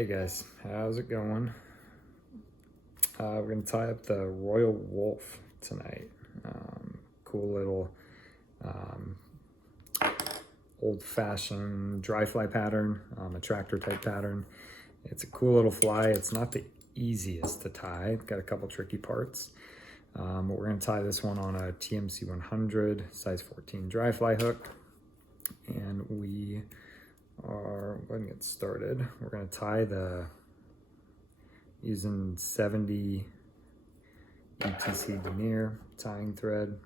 Hey guys, how's it going? We're gonna tie up the Royal Wulff tonight. Cool little old-fashioned dry fly pattern, attractor type pattern. It's a cool little fly. It's not the easiest to tie. It's got a couple tricky parts. But we're gonna tie this one on a TMC 100 size 14 dry fly hook. And we are going to get started. We're going to tie using 70 ETC denier tying thread.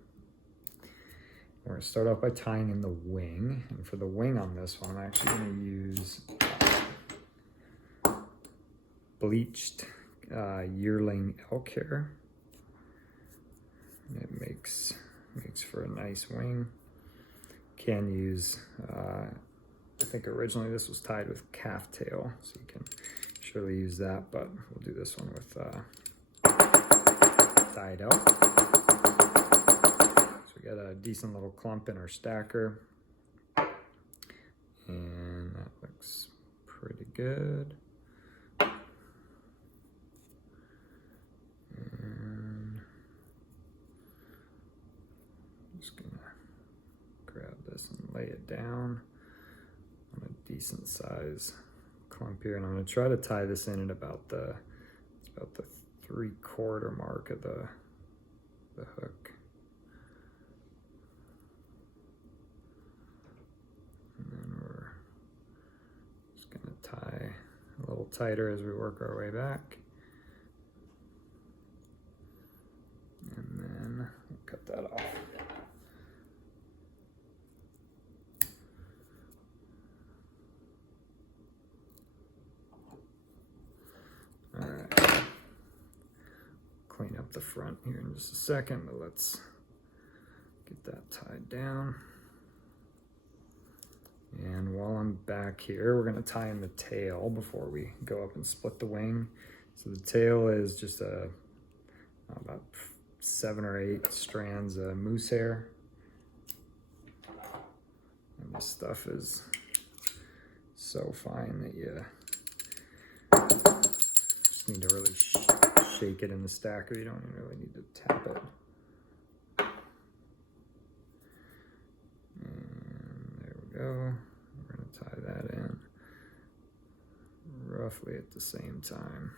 We're going to start off by tying in the wing. And for the wing on this one, I'm actually going to use bleached yearling elk hair. It makes for a nice wing. Can use I think originally this was tied with calf tail, so you can surely use that, but we'll do this one with dyed elk. So we got a decent little clump in our stacker, and that looks pretty good. And I'm just gonna grab this and lay it down on a decent size clump here, and I'm going to try to tie this in at about the 3/4 mark of the hook. And then we're just going to tie a little tighter as we work our way back. And then we'll cut that off. Clean up the front here in just a second, but let's get that tied down. And while I'm back here, we're going to tie in the tail before we go up and split the wing. So the tail is just about 7 or 8 strands of moose hair. And this stuff is so fine that you just need to really shake it in the stacker. You don't really need to tap it. And there we go. We're going to tie that in roughly at the same time.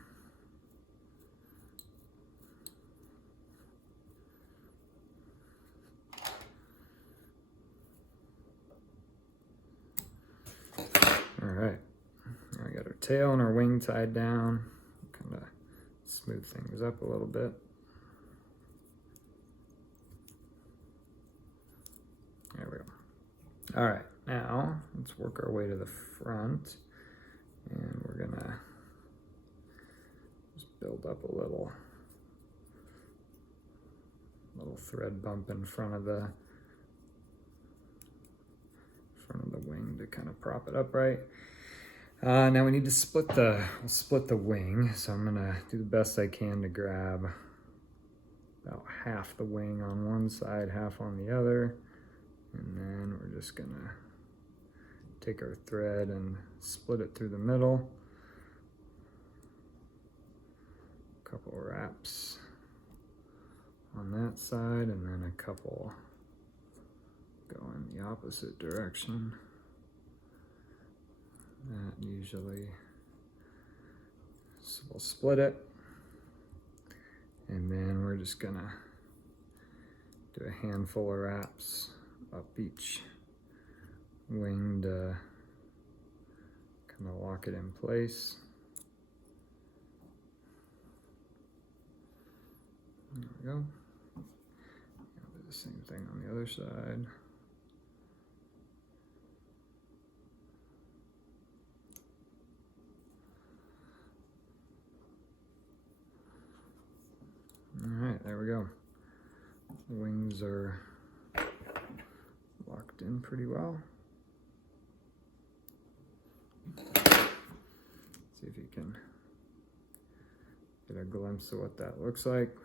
All right. Now we got our tail and our wing tied down. Kind of smooth things up a little bit. There we go. All right, now let's work our way to the front, and we're gonna just build up a little thread bump in front of the wing to kind of prop it up right. Now we need to split the wing, so I'm gonna do the best I can to grab about half the wing on one side, half on the other, and then we're just gonna take our thread and split it through the middle. A couple wraps on that side, and then a couple go in the opposite direction. That usually, so we'll split it, and then we're just gonna do a handful of wraps up each wing to kind of lock it in place. There we go. I'll do the same thing on the other side. All right, there we go. The wings are locked in pretty well. See if you can get a glimpse of what that looks like.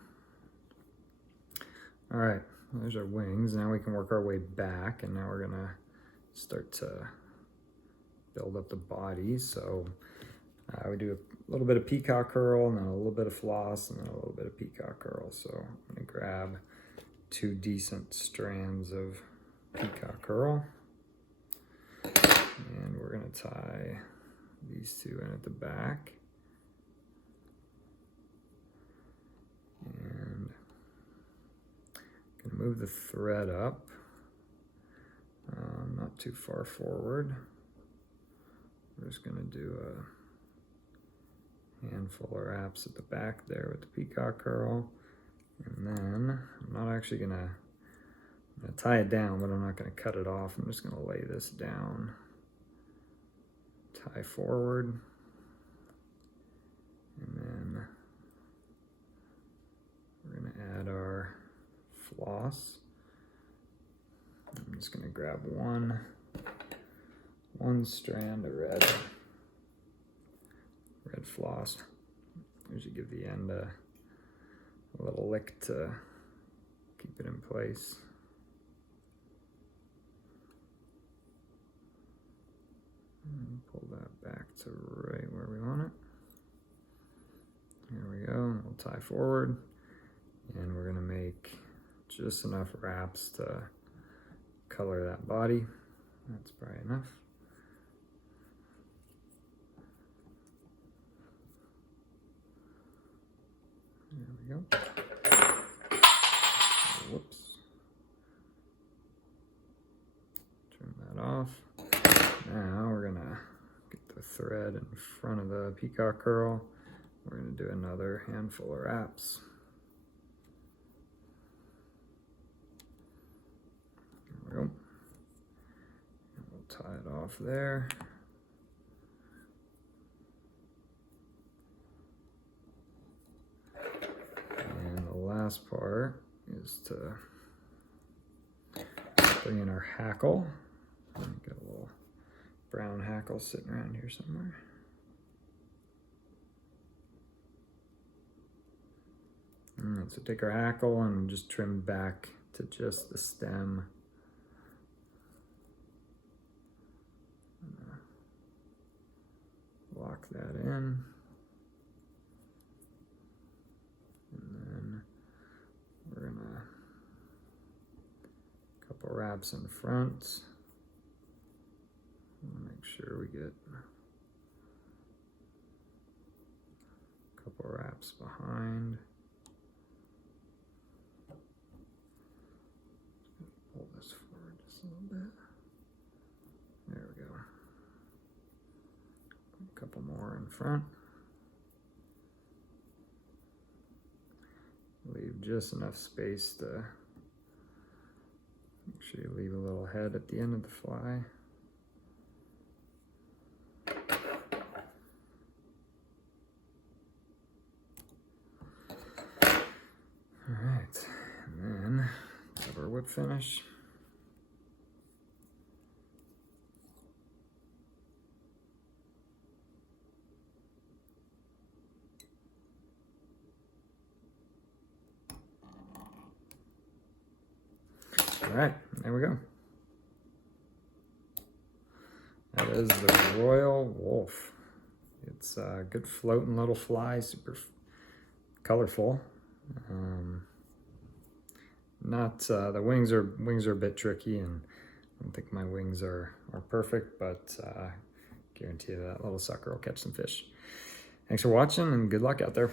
All right, there's our wings. Now we can work our way back, and now we're gonna start to build up the body. So We do a little bit of peacock herl, and then a little bit of floss, and then a little bit of peacock herl. So I'm gonna grab 2 decent strands of peacock herl, and we're gonna tie these 2 in at the back. And I'm gonna move the thread up, not too far forward. We're just gonna do a handful of wraps at the back there with the peacock herl. And then I'm not actually gonna tie it down, but I'm not gonna cut it off. I'm just gonna lay this down, tie forward, and then we're gonna add our floss. I'm just gonna grab one strand of red floss. Usually give the end a little lick to keep it in place. And pull that back to right where we want it. Here we go. We'll tie forward, and we're gonna make just enough wraps to color that body. That's probably enough. There we go. Whoops. Turn that off. Now we're gonna get the thread in front of the peacock herl. We're gonna do another handful of wraps. There we go. And we'll tie it off there. And the last part is to bring in our hackle. Got a little brown hackle sitting around here somewhere. So take our hackle and just trim back to just the stem. Lock that in. And then we're gonna couple wraps in front. Make sure we get a couple wraps behind. Pull this forward just a little bit. There we go. A couple more in front. Leave just enough space to make sure you leave a little head at the end of the fly. All right, and then have our whip finish. All right, there we go. That is the Royal Wulff. It's a good floating little fly, super colorful. The wings are a bit tricky, and I don't think my wings are perfect, but guarantee you that little sucker will catch some fish. Thanks for watching, and good luck out there.